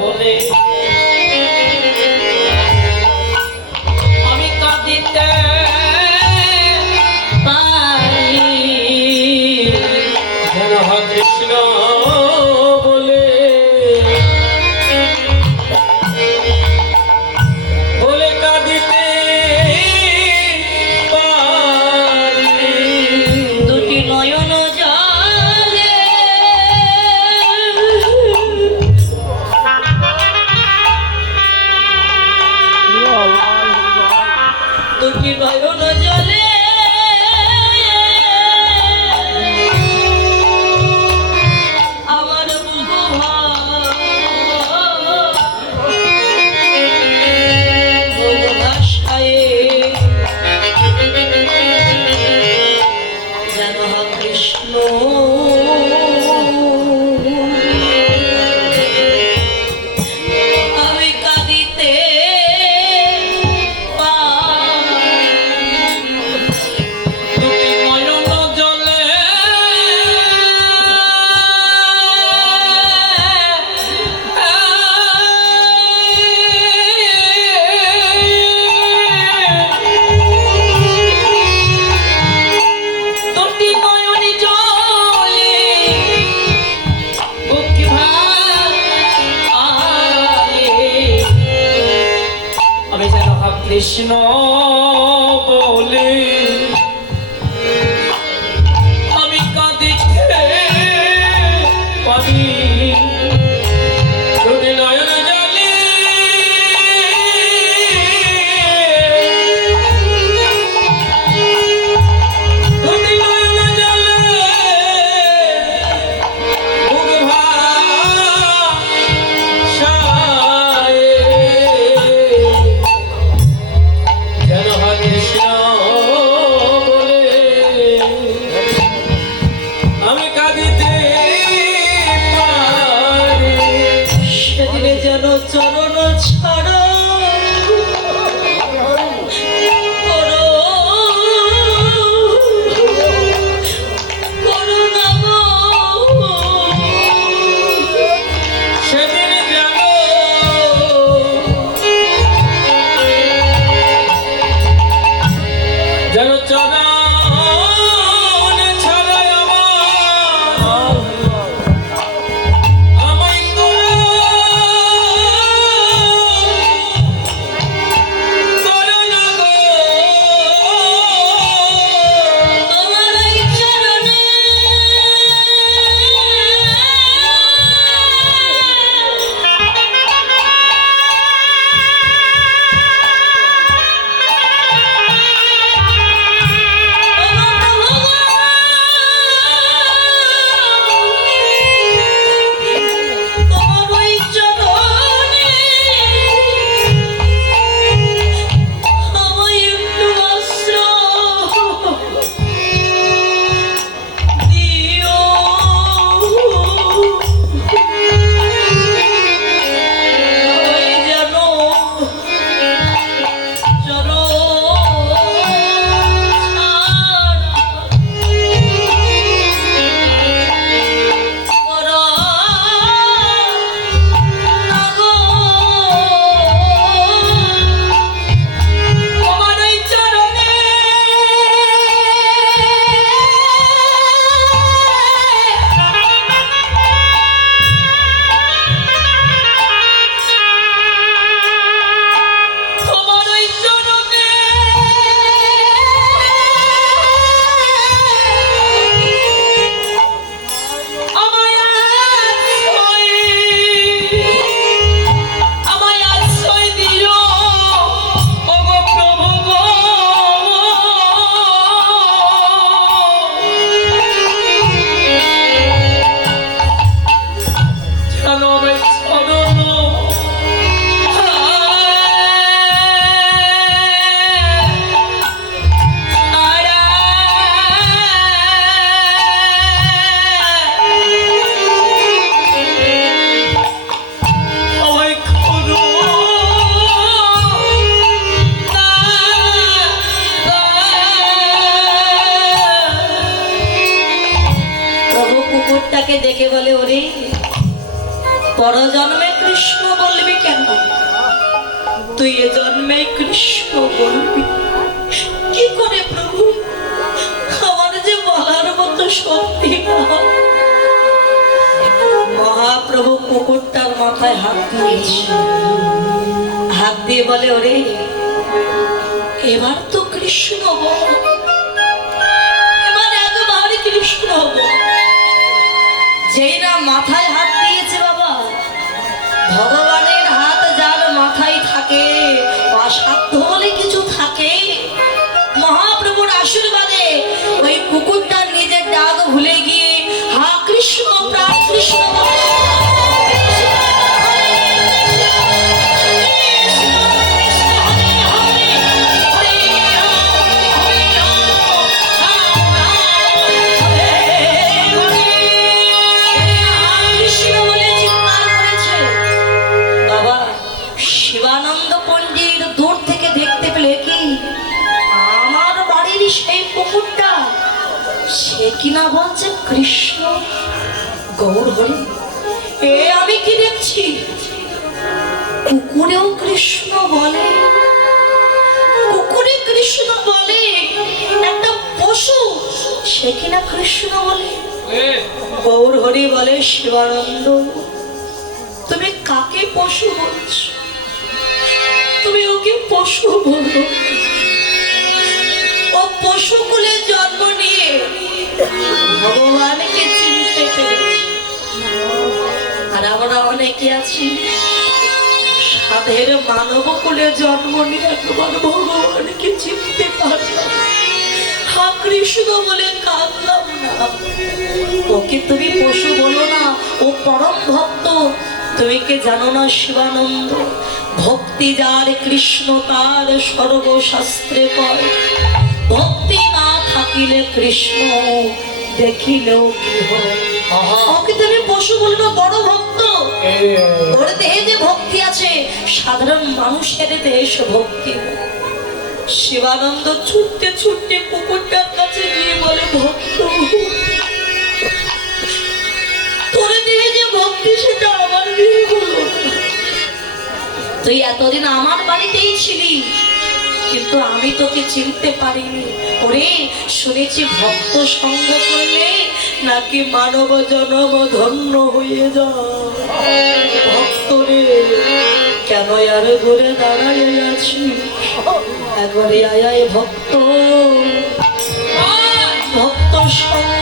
বলে আমি কাঁদিতে পারি রাধা কৃষ্ণ বলে বলে কাঁদিতে পারি দুটি নয়ন জলে দুটি নয়ন জলে আমার ভাষায় যেন কৃষ্ণ আমি কাঁদিতে দুটি নয়ন জলে দুটি নয়ন জলে বুকে ভারে আমি যেন কৃষ্ণ বলে আমি কাঁদিতে পারি দুটি নয়ন জলে দুটি নয়ন জলে বুক ভাষায় যেন পরজন্মে কৃষ্ণ বলবি কেন? তুই এ জন্মে কৃষ্ণ বলবি কি করে প্রভু? আমার যে বলার মতো শক্তি না। মহাপ্রভু কুকুরটার মাথায় হাত দিয়েছে, হাত দিয়ে বলে, ওরে এবার তো কৃষ্ণ বল, এবার একবার কৃষ্ণ বল। যেই না মাথায় হাত দিয়েছে বাবা, ভগবানের হাত যার মাথায় থাকে, অসাধ্য বলে কিছু থাকে, মহাপ্রভুর আশীর্বাদে ওই কুকুরটা নিজের ডাক ভুলে গিয়ে হা কৃষ্ণ প্রাণ কৃষ্ণ বলে। শিবানন্দ পণ্ডিত দূর থেকে দেখতে পেলে কি আমার বাড়ির সেই কুকুরটা, সে কিনা বলছে কৃষ্ণ। গৌর হরি, এ আমি কি দেখছি? কুকুরেও কৃষ্ণ বলে, কুকুরে কৃষ্ণ বলে, একটা পশু সে কিনা কৃষ্ণ বলে। গৌর হরি বলে, শিবানন্দ তুমি কাকে পশু বলছো? তুমি ওকে পশু বলো? ও পশু কুলে জন্ম নিয়ে ভগবানকে চিনতে পেরেছে। আর আমরা অনেকে আছি সাধের মানব কুলে জন্ম নিয়ে একবার ভগবানকে চিনতে পারলাম, হা কৃষ্ণ বলে কাঁদলাম না। ওকে তুমি পশু বলো না, ও পরম ভক্ত। তুমি কে জানো না শিবানন্দ, ভক্তি যার কৃষ্ণ তার সর্বশাস্ত্রে কয়, ভক্তি না থাকিলে কৃষ্ণ দেখিলেও কি হয়। ওকে তুমি পশু বলবো, বড় ভক্ত। ওর দেহে যে ভক্তি আছে সাধারণ মানুষের দেহে ভক্তি। শিবানন্দ ছুটতে ছুটতে কুকুরটার কাছে গিয়ে বলে, ভক্ত তোর দেহে যে ভক্তি সেটা আমার দেহে হলো। তুই এতদিন আমার বাড়িতেই ছিলি, কিন্তু আমি তোকে চিনতে পারিনি। ওরে শুনেছি ভক্ত সঙ্গ করলে নাকি মানব জনম ধন্য হয়ে যায়। ভক্ত রে কেন আর ঘুরে দাঁড়ায় আছি? একবারে আয় ভক্ত, ভক্ত সঙ্গ